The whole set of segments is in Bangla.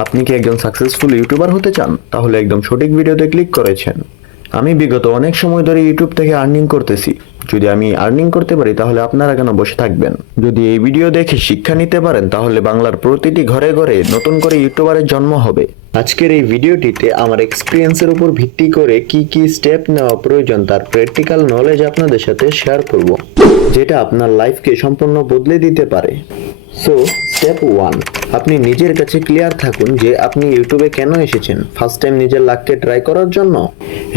আপনি কি একজন সাকসেসফুল ইউটিউবার হতে চান? তাহলে একদম সঠিক ভিডিওতে ক্লিক করেছেন। আমি বিগত অনেক সময় ধরে ইউটিউব থেকে আর্নিং করতেছি। যদি আমি আর্নিং করতে পারি তাহলে আপনারা কেন বসে থাকবেন? যদি এই ভিডিও দেখে শিক্ষা নিতে পারেন তাহলে বাংলার প্রতিটি ঘরে ঘরে নতুন করে ইউটিউবারের জন্ম হবে। আজকের এই ভিডিওটিতে আমার এক্সপিরিয়েন্সের উপর ভিত্তি করে কি কি স্টেপ নেওয়া প্রয়োজন তার প্র্যাকটিক্যাল নলেজ আপনাদের সাথে শেয়ার করব, যেটা আপনার লাইফকে সম্পূর্ণ বদলে দিতে পারে। সো স্টেপ 1, আপনি নিজের কাছে ক্লিয়ার থাকুন যে আপনি ইউটিউবে কেন এসেছেন। ফার্স্ট টাইম নিজের লাককে ট্রাই করার জন্য?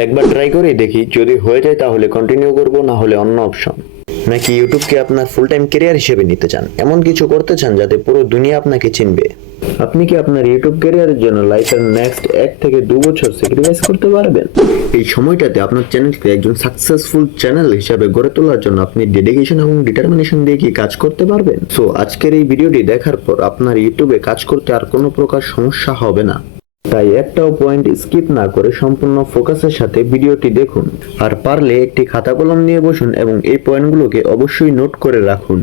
একবার ট্রাই করে দেখি, যদি হয়ে যায় তাহলে কন্টিনিউ করব, না হলে অন্য অপশন। নাকি ইউটিউবকে আপনার ফুল টাইম ক্যারিয়ার হিসেবে নিতে চান, এমন কিছু করতে চান যাতে পুরো দুনিয়া আপনাকে চিনবে? আপনি কি আপনার ইউটিউব ক্যারিয়ারের জন্য লাইফের নেক্সট 1 থেকে 2 বছর স্যাক্রিফাইস করতে পারবেন? এই সময়টাতে আপনার চ্যানেলকে একজন সাকসেসফুল চ্যানেল হিসেবে গড়ে তোলার জন্য আপনি ডেডিকেশন এবং ডিটারমিনেশন দিয়ে কি কাজ করতে পারবেন? সো আজকের এই ভিডিওটি দেখার পর আপনার ইউটিউবে কাজ করতে আর কোনো প্রকার সমস্যা হবে না। তাই একটাও পয়েন্ট স্কিপ না করে সম্পূর্ণ ফোকাসের সাথে ভিডিওটি দেখুন। আর পারলে একটি খাতা কলম নিয়ে বসুন এবং এই পয়েন্টগুলোকে অবশ্যই নোট করে রাখুন।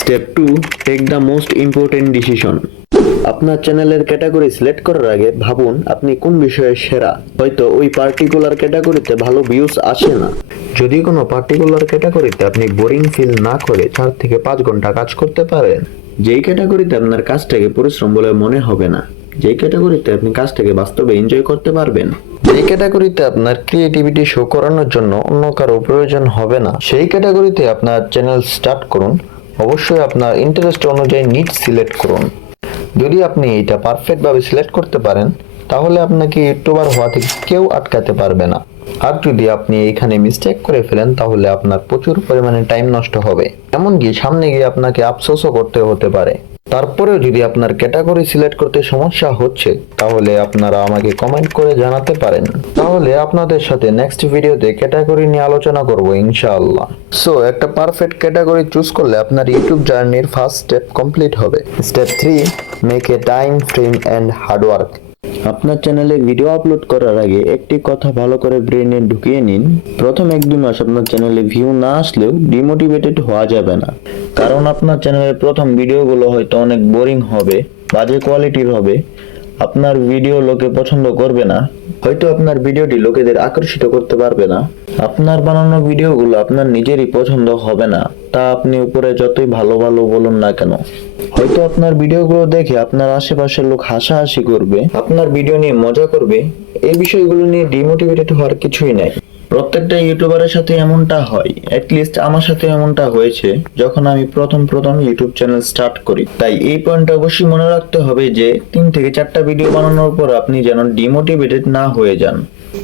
Step 2, take the most important decision. আপনার চ্যানেলের ক্যাটাগরি সিলেক্ট করার আগে ভাবুন আপনি কোন বিষয়ে সেরা। হয়তো ওই পার্টিকুলার ক্যাটাগরিতে ভালো ভিউজ আসে না। যদি কোনো পার্টিকুলার ক্যাটাগরিতে আপনি বোরিং ফিল না করে 4 থেকে 5 ঘন্টা কাজ করতে পারেন, যেই ক্যাটাগরিতে আপনার কাজটাকে পরিশ্রম বলে মনে হবে না, যেই ক্যাটাগরিতে আপনি কাজটাকে বাস্তবে এনজয় করতে পারবেন, যেই ক্যাটাগরিতে আপনার ক্রিয়েটিভিটি শো করানোর জন্য অন্য কারো প্রয়োজন হবে না, সেই ক্যাটাগরিতে আপনার চ্যানেল স্টার্ট করুন। অবশ্যই আপনার ইন্টারেস্ট অনুযায়ী নিট সিলেক্ট করুন। যদি আপনি এটা পারফেক্ট ভাবে সিলেক্ট করতে পারেন তাহলে আপনাকে ইউটিউবার হওয়া থেকে কেউ আটকাতে পারবে না। আর যদি আপনি এখানে মিস্টেক করে ফেলেন তাহলে আপনার প্রচুর পরিমাণে টাইম নষ্ট হবে, এমনকি সামনে গিয়ে আপনাকে আফসোসও করতে হতে পারে। তারপরেও যদি আপনার ক্যাটাগরি সিলেক্ট করতে সমস্যা হচ্ছে তাহলে আপনারা আমাকে কমেন্ট করে জানাতে পারেন, তাহলে আপনাদের সাথে নেক্সট ভিডিওতে ক্যাটাগরি নিয়ে আলোচনা করব ইনশাআল্লাহ। সো একটা পারফেক্ট ক্যাটাগরি চুজ করলে আপনার ইউটিউব জার্নির ফার্স্ট স্টেপ কমপ্লিট হবে। Step 3, make a time frame and hard work. আপনার চ্যানেলে ভিডিও আপলোড করার আগে একটি কথা ভালো করে ব্রেনে ঢুকিয়ে নিন। প্রথম 1-2 মাস আপনার চ্যানেলে ভিউ না আসলেও ডিমোটিভেটেড হওয়া যাবে না, কারণ আপনার চ্যানেলের প্রথম ভিডিওগুলো হয়তো অনেক বোরিং হবে, বাজে কোয়ালিটির হবে, আপনার ভিডিও লোকে পছন্দ করবে না, হয়তো আপনার ভিডিওটি লোকেদের আকর্ষিত করতে পারবে না, আপনার বানানো ভিডিওগুলো আপনার নিজেরই পছন্দ হবে না, তা আপনি উপরে যতই ভালো ভালো বলুন না কেন। হয়তো আপনার ভিডিওগুলো দেখে আপনার আশেপাশের লোক হাসাহাসি করবে, আপনার ভিডিও নিয়ে মজা করবে। এই বিষয়গুলো নিয়ে ডিমোটিভেটেড হওয়ার কিছুই নাই। প্রত্যেকটা ইউটিউবারের সাথে এমনটা হয়, অ্যাটলিস্ট আমার সাথে এমনটা হয়েছে যখন আমি প্রথম ইউটিউব চ্যানেল স্টার্ট করি। তাই এই পয়েন্টটা অবশ্যই মনে রাখতে হবে যে 3 থেকে 4টা ভিডিও বানানোর পর আপনি যেন ডিমোটিভেটেড না হয়ে যান।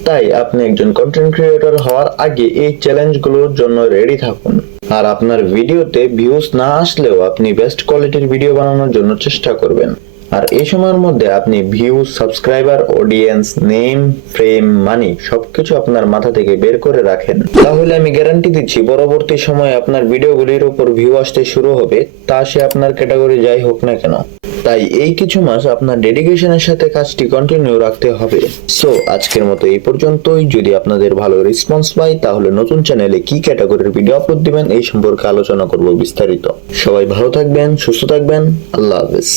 তাই আপনি একজন কন্টেন্ট ক্রিয়েটর হওয়ার আগে এই চ্যালেঞ্জগুলোর জন্য রেডি থাকুন। আর আপনার ভিডিওতে ভিউজ না আসলেও আপনি বেস্ট কোয়ালিটির ভিডিও বানানোর জন্য চেষ্টা করবেন। আর এই সময়ের মধ্যে আপনি view, subscriber, audience, name, fame, money সবকিছু আপনার মাথা থেকে বের করে রাখেন। তাহলে আমি গ্যারান্টি দিচ্ছি পরবর্তী সময়ে আপনার ভিডিওগুলির উপর ভিউ আসতে শুরু হবে, তা সে আপনার ক্যাটাগরি যাই হোক না কেন। তাই এই কিছু মাস আপনার ডেডিকেশনের সাথে কাজটি কন্টিনিউ রাখতে হবে। সো আজকের মতো এই পর্যন্তই। যদি আপনাদের ভালো রেসপন্স পাই তাহলে নতুন চ্যানেলে কি ক্যাটাগরির ভিডিও আপলোড দিবেন এই সম্পর্কে আলোচনা করব বিস্তারিত। সবাই ভালো থাকবেন, সুস্থ থাকবেন। আল্লাহ হাফেজ।